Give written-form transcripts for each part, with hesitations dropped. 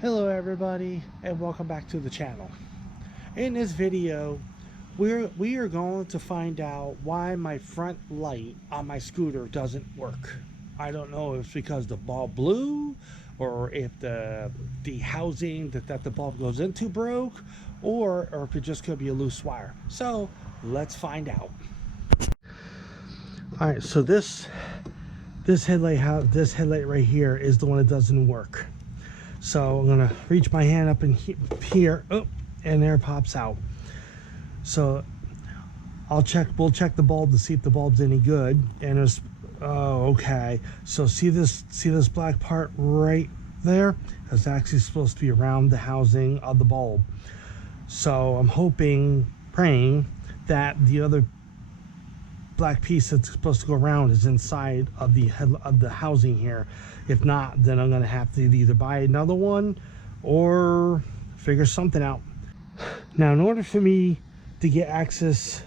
Hello everybody, and welcome back to the channel. In this video, we are going to find out why my front light on my scooter doesn't work. I don't know if it's because the bulb blew, or if the housing that the bulb goes into broke, or if it just could be a loose wire. So let's find out. All right, so this headlight right here is the one that doesn't work. So I'm gonna reach my hand up in here, oh, and there it pops out. So we'll check the bulb to see if the bulb's any good. And it's okay. So see this black part right there? It's actually supposed to be around the housing of the bulb. So I'm praying that the other black piece that's supposed to go around is inside of the housing here. If not, then I'm gonna have to either buy another one or figure something out. Now, in order for me to get access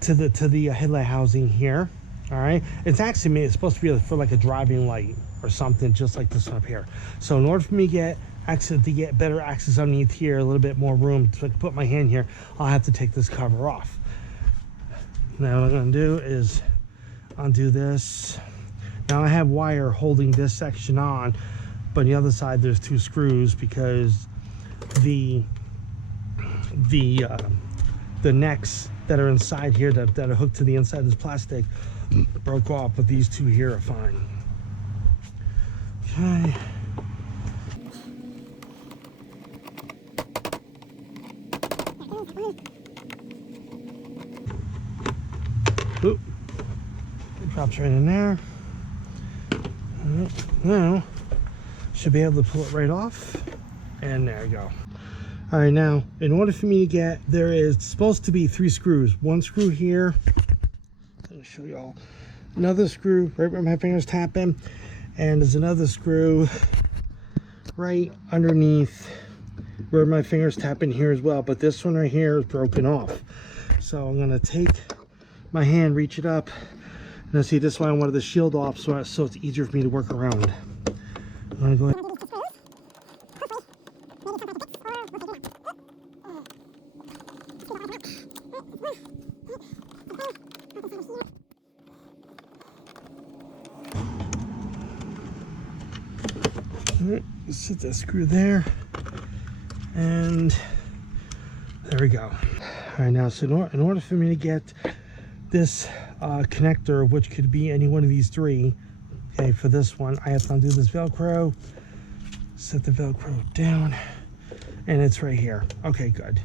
to the headlight housing here, all right, it's supposed to be for like a driving light or something, just like this one up here. So in order for me to get better access underneath here, a little bit more room to put my hand here, I'll have to take this cover off. Now what I'm going to do is undo this. Now I have wire holding this section on, but on the other side there's two screws because the necks that are inside here that are hooked to the inside of this plastic broke off, but these two here are fine. Okay. Oop. It drops right in there. Now should be able to pull it right off, and there you go. All right, now in order for me to get, there is supposed to be 3 screws. One screw here, let me show y'all, another screw right where my fingers tapping, and there's another screw right underneath where my fingers tapping here as well, but this one right here is broken off. So I'm gonna take my hand, reach it up, and see, this one I wanted the shield off so it's easier for me to work around. I'm gonna go ahead. Alright, set that screw there, and there we go. All right, now so in order for me to get this connector, which could be any one of these 3, okay, for this one I have to undo this Velcro, set the Velcro down, and it's right here. Okay, good.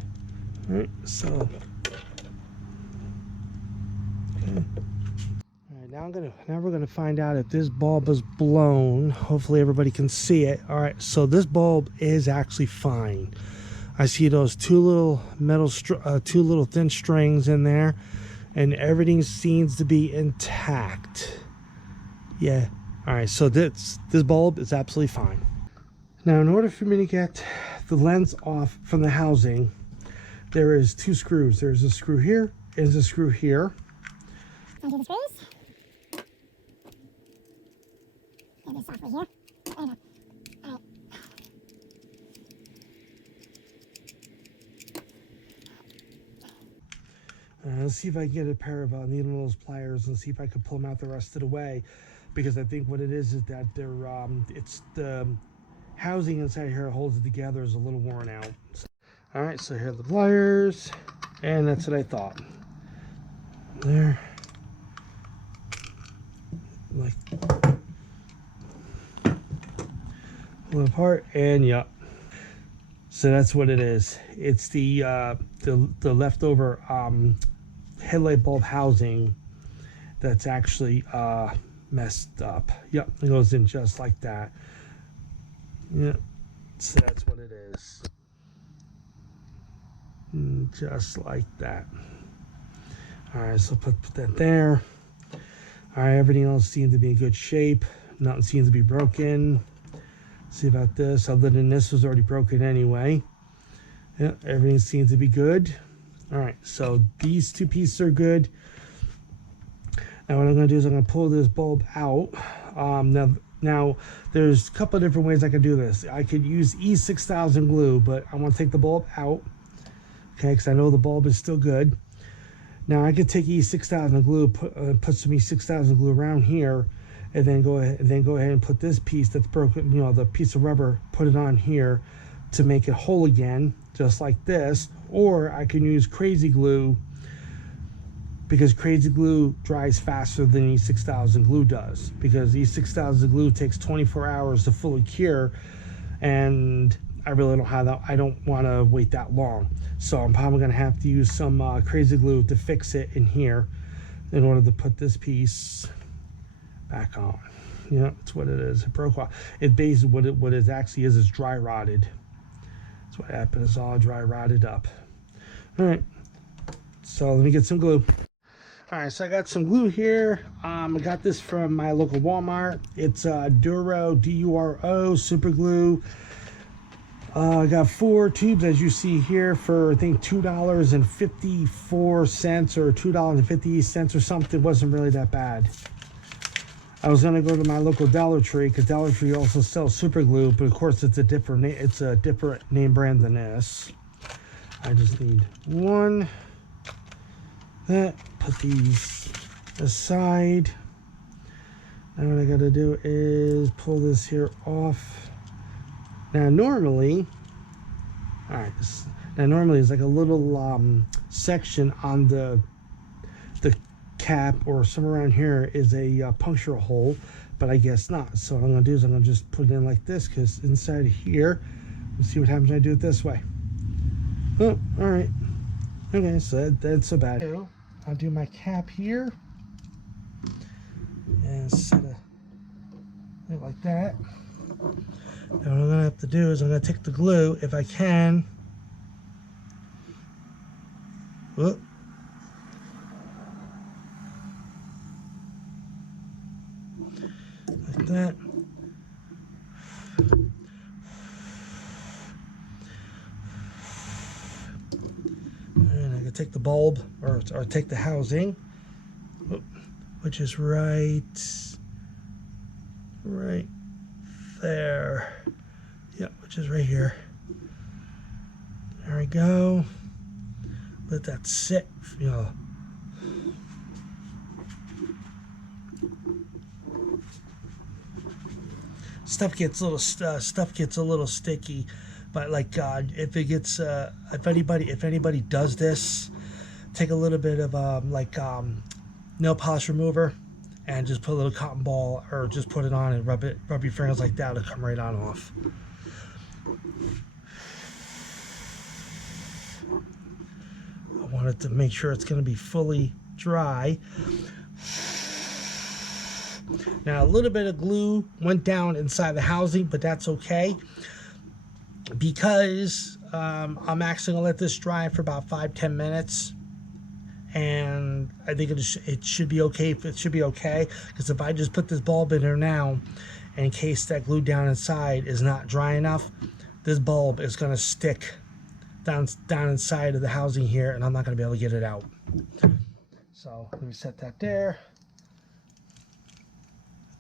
All right, so okay. All right, now we're gonna find out if this bulb is blown. Hopefully everybody can see it. All right, so this bulb is actually fine. I see those two little thin strings in there, and everything seems to be intact. Yeah. All right, so this bulb is absolutely fine. Now, in order for me to get the lens off from the housing, there is 2 screws. There's a screw here and there's a screw here. Undo the screws. Get this softly here. There you go. All right. Let's see if I can get a pair of needle-nose pliers and see if I can pull them out the rest of the way, because I think what it is that they're it's the housing inside here that holds it together is a little worn out. So, all right, so here are the pliers, and that's what I thought. There, like pull it apart, and yep. So that's what it is. It's the leftover headlight bulb housing that's actually messed up. Yep, it goes in just like that. Yep, so that's what it is. Just like that. All right, so put that there. All right, everything else seems to be in good shape. Nothing seems to be broken. See about this, other than this was already broken anyway. Yeah, everything seems to be good. All right, so these 2 pieces are good. Now what I'm going to do is I'm going to pull this bulb out. Now Now, there's a couple of different ways I could do this. I could use E6000 glue, but I want to take the bulb out, okay, because I know the bulb is still good. Now, I could take E6000 glue, put some E6000 glue around here, and then go ahead and put this piece that's broken, you know, the piece of rubber, put it on here to make it whole again, just like this. Or I can use crazy glue, because crazy glue dries faster than E6000 glue does, because E6000 glue takes 24 hours to fully cure, and I really don't have that. I don't want to wait that long, so I'm probably going to have to use some crazy glue to fix it in here in order to put this piece back on. Yeah, that's what it is. It broke off. It basically what it actually is dry rotted. That's what happened. It's all dry rotted up. All right, so let me get some glue. All right, so I got some glue here. I got this from my local Walmart. It's Duro, D-U-R-O, super glue. I got 4 tubes, as you see here, for I think $2.54 or $2.50 or something. It wasn't really that bad. I was gonna go to my local Dollar Tree, because Dollar Tree also sells super glue, but of course it's a different name brand than this. I just need one. Put these aside. And what I gotta do is pull this here off. Now normally, normally it's like a little section on the cap, or somewhere around here is a puncture hole, but I guess not. So what I'm gonna do is I'm gonna just put it in like this, because inside here, let's see what happens when I do it this way. Oh, all right. Okay, so that's so bad. I'll do my cap here and set it like that. And what I'm gonna have to do is I'm gonna take the glue, if I can. Whoop. Like that. And I can take the bulb, or take the housing, which is right there. Yeah, which is right here. There we go. Let that sit, you know. Stuff gets a little sticky, but like if it gets if anybody does this, take a little bit of nail polish remover and just put a little cotton ball, or just put it on and rub your fingers like that. It'll come right on off. I wanted to make sure it's going to be fully dry. Now a little bit of glue went down inside the housing, but that's okay, because I'm actually gonna let this dry for about 5-10 minutes, and I think it should be okay. It should be okay, because if I just put this bulb in here now, in case that glue down inside is not dry enough, this bulb is gonna stick down inside of the housing here, and I'm not gonna be able to get it out. So let me set that there.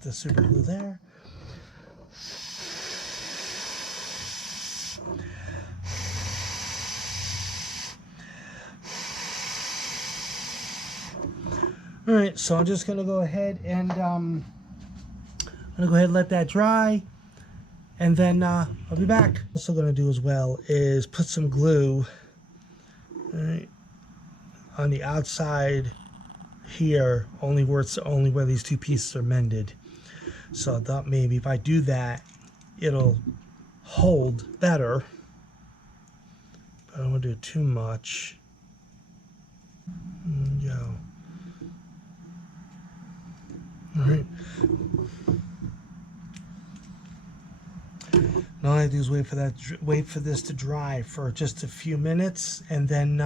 The super glue there. All right, so I'm just gonna go ahead and let that dry, and then I'll be back. Also gonna do as well is put some glue, right, on the outside here, only where these two pieces are mended. So I thought maybe if I do that, it'll hold better. But I don't want to do too much. Go. All right. Now all I do is wait for this to dry for just a few minutes, and then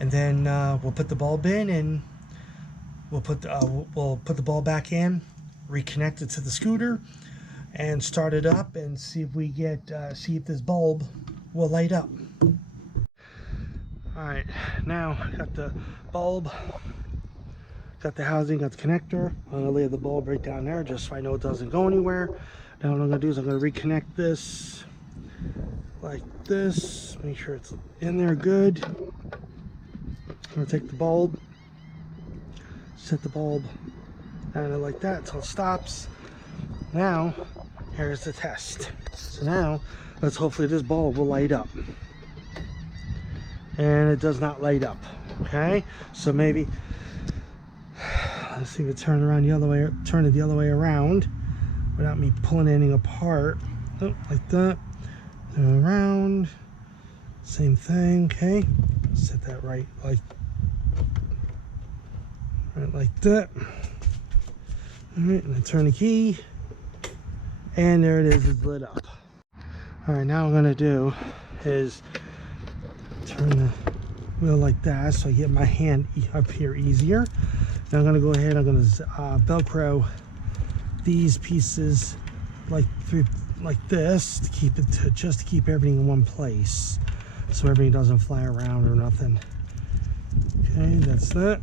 we'll put the bulb in, and we'll put the bulb back in, reconnect it to the scooter, and start it up, and see if this bulb will light up. All right, now I got the bulb got the housing, got the connector. I'm gonna lay the bulb right down there just so I know it doesn't go anywhere. Now what I'm gonna do is I'm gonna reconnect this like this, make sure it's in there good. I'm gonna take the bulb, set the bulb down like that until it stops. Now, here's the test. So now, let's hopefully this bulb will light up. And it does not light up, okay? So maybe, let's see if it turn around the other way, turn it the other way around without me pulling anything apart. Oh, like that. Turn around, same thing, okay? Set that right like that. All right, and then turn the key, and there it is, it's lit up. All right, now what I'm gonna do is turn the wheel like that so I get my hand up here easier. Now I'm gonna go ahead, I'm gonna Velcro these pieces like this to keep it just to keep everything in one place so everything doesn't fly around or nothing. Okay, that's that.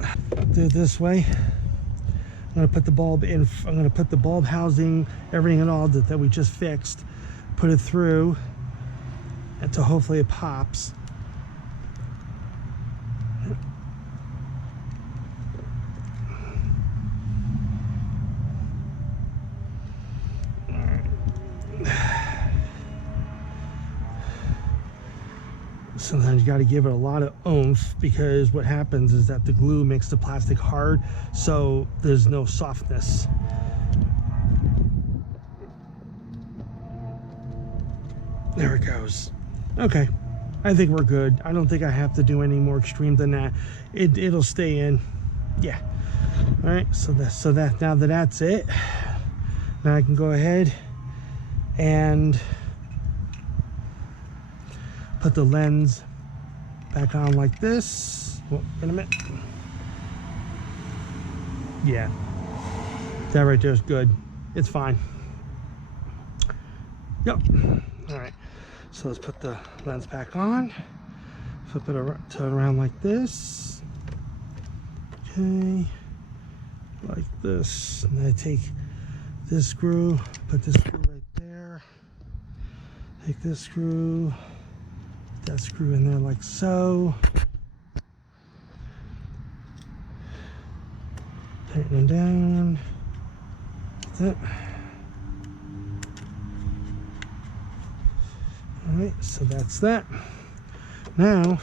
Do it this way. I'm gonna put the bulb in. I'm gonna put the bulb housing, everything and all that we just fixed, put it through until hopefully it pops. Sometimes you got to give it a lot of oomph because what happens is that the glue makes the plastic hard, so there's no softness. There it goes. Okay, I think we're good. I don't think I have to do any more extreme than that. It'll stay in. Yeah. All right. So that now that that's it, now I can go ahead and put the lens back on like this. Oh, wait a minute. Yeah, that right there is good. It's fine. Yep. All right. So let's put the lens back on. Flip it around, turn around like this. Okay, like this. And then I take this screw, put this screw right there. Take this screw. That screw in there like so. Tighten them down. Like that. Alright, so that's that. Now,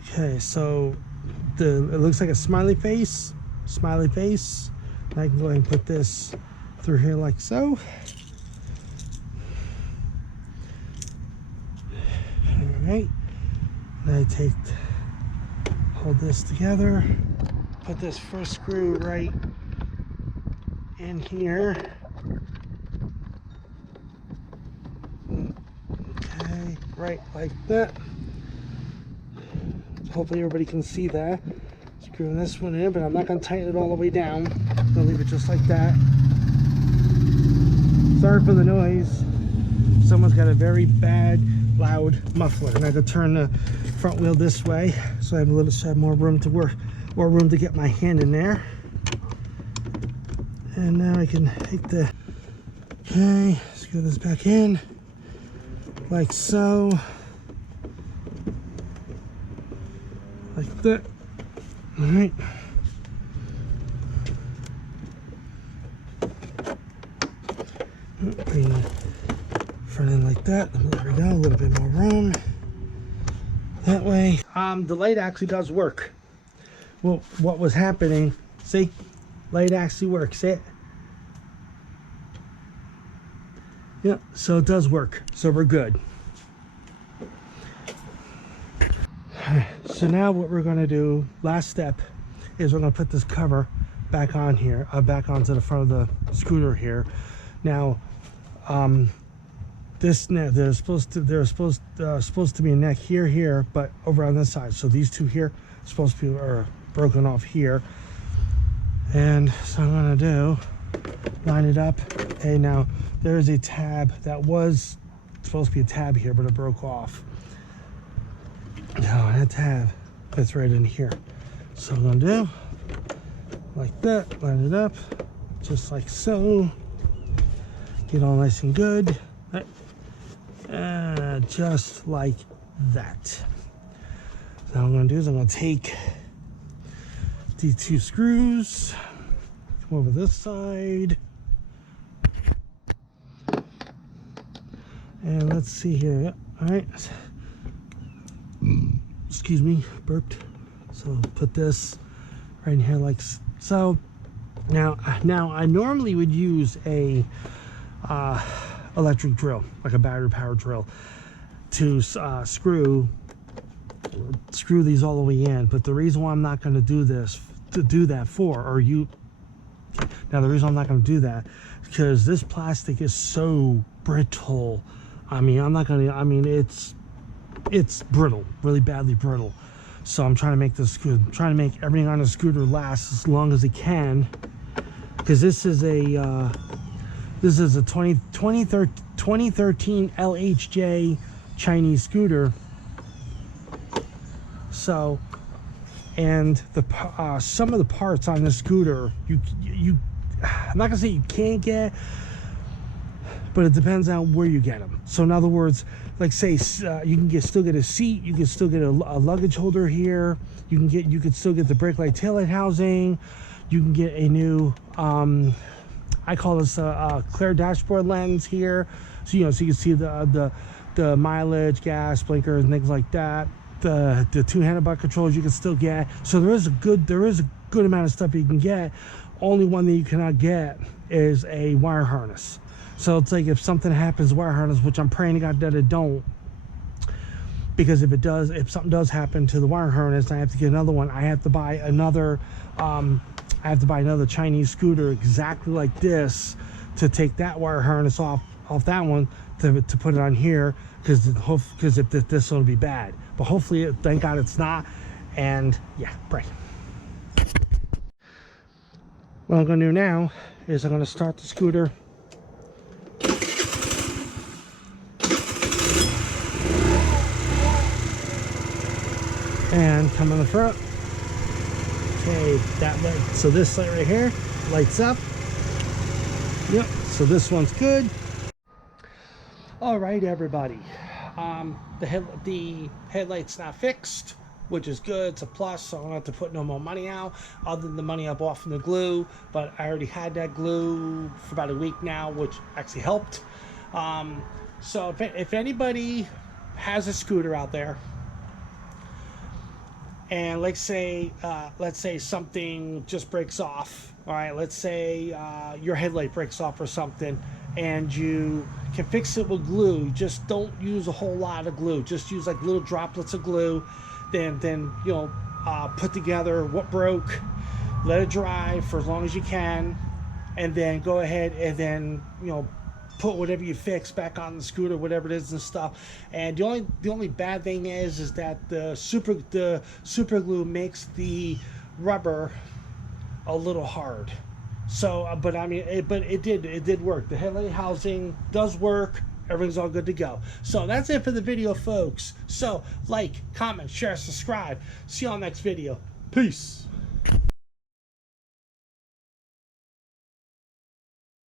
okay, so it looks like a smiley face. Smiley face. I can go ahead and put this through here like so. Alright, then I hold this together, put this first screw right in here. Okay, right like that. Hopefully everybody can see that. Screwing this one in, but I'm not going to tighten it all the way down. I'm going to leave it just like that. Sorry for the noise. Someone's got a very bad loud muffler, and I could turn the front wheel this way so I have more room to work, more room to get my hand in there. And now I can take the, okay, screw this back in like so, like that. All right. Bring the front end like that. There we go, a little bit more room. That way. The light actually does work. Well, what was happening, see? Light actually works, see it? Yeah, so it does work. So we're good. So now what we're gonna do, last step, is we're gonna put this cover back on here, back onto the front of the scooter here. Now, this neck, there's supposed to be a neck here, but over on this side. So these two here are supposed to be broken off here. And so I'm gonna do, line it up. Okay, now there's a tab that was supposed to be a tab here, but it broke off. Now that tab fits right in here. So what I'm gonna do, like that, line it up, just like so. Get all nice and good. Just like that. So what I'm going to do is I'm going to take these 2 screws, come over this side, and let's see here. All right. Excuse me, burped. So put this right in here like so. Now I normally would use a electric drill, like a battery powered drill, to screw these all the way in. But the reason why I'm not going to do this, the reason I'm not going to do that, because this plastic is so brittle. I mean, it's brittle, really badly brittle. So I'm trying to make everything on the scooter last as long as it can, because this is a 2013 LHJ Chinese scooter. So, and some of the parts on the scooter, I'm not gonna say you can't get, but it depends on where you get them. So in other words, like say you can still get a seat, you can still get a luggage holder here, you can still get the brake light taillight housing, you can get a new I call this a clear dashboard lens here, so you can see the mileage, gas, blinkers, and things like that. The 2 handlebar controls you can still get. So there is a good amount of stuff you can get. Only one that you cannot get is a wire harness. So it's like if something happens, wire harness, which I'm praying to God that it don't, because if something does happen to the wire harness, I have to get another one. I have to buy another Chinese scooter exactly like this to take that wire harness off that one to put it on here, because if this will be bad. But hopefully, thank God it's not. And yeah, pray. What I'm going to do now is I'm going to start the scooter. And come on the front. Okay, that light. So this light right here lights up. Yep. So this one's good. All right, everybody. The headlight's not fixed, which is good. It's a plus. So I don't have to put no more money out, other than the money I bought from the glue. But I already had that glue for about a week now, which actually helped. So if anybody has a scooter out there, and let's say something just breaks off. All right, let's say your headlight breaks off or something, and you can fix it with glue. Just don't use a whole lot of glue. Just use like little droplets of glue. Then put together what broke, let it dry for as long as you can, and then go ahead and then put whatever you fix back on the scooter, whatever it is and stuff. And the only bad thing is that the super glue makes the rubber a little hard. So but I mean it did work. The headlight housing does work. Everything's all good to go. So that's it for the video, folks. So like, comment, share, subscribe. See you on the next video. Peace.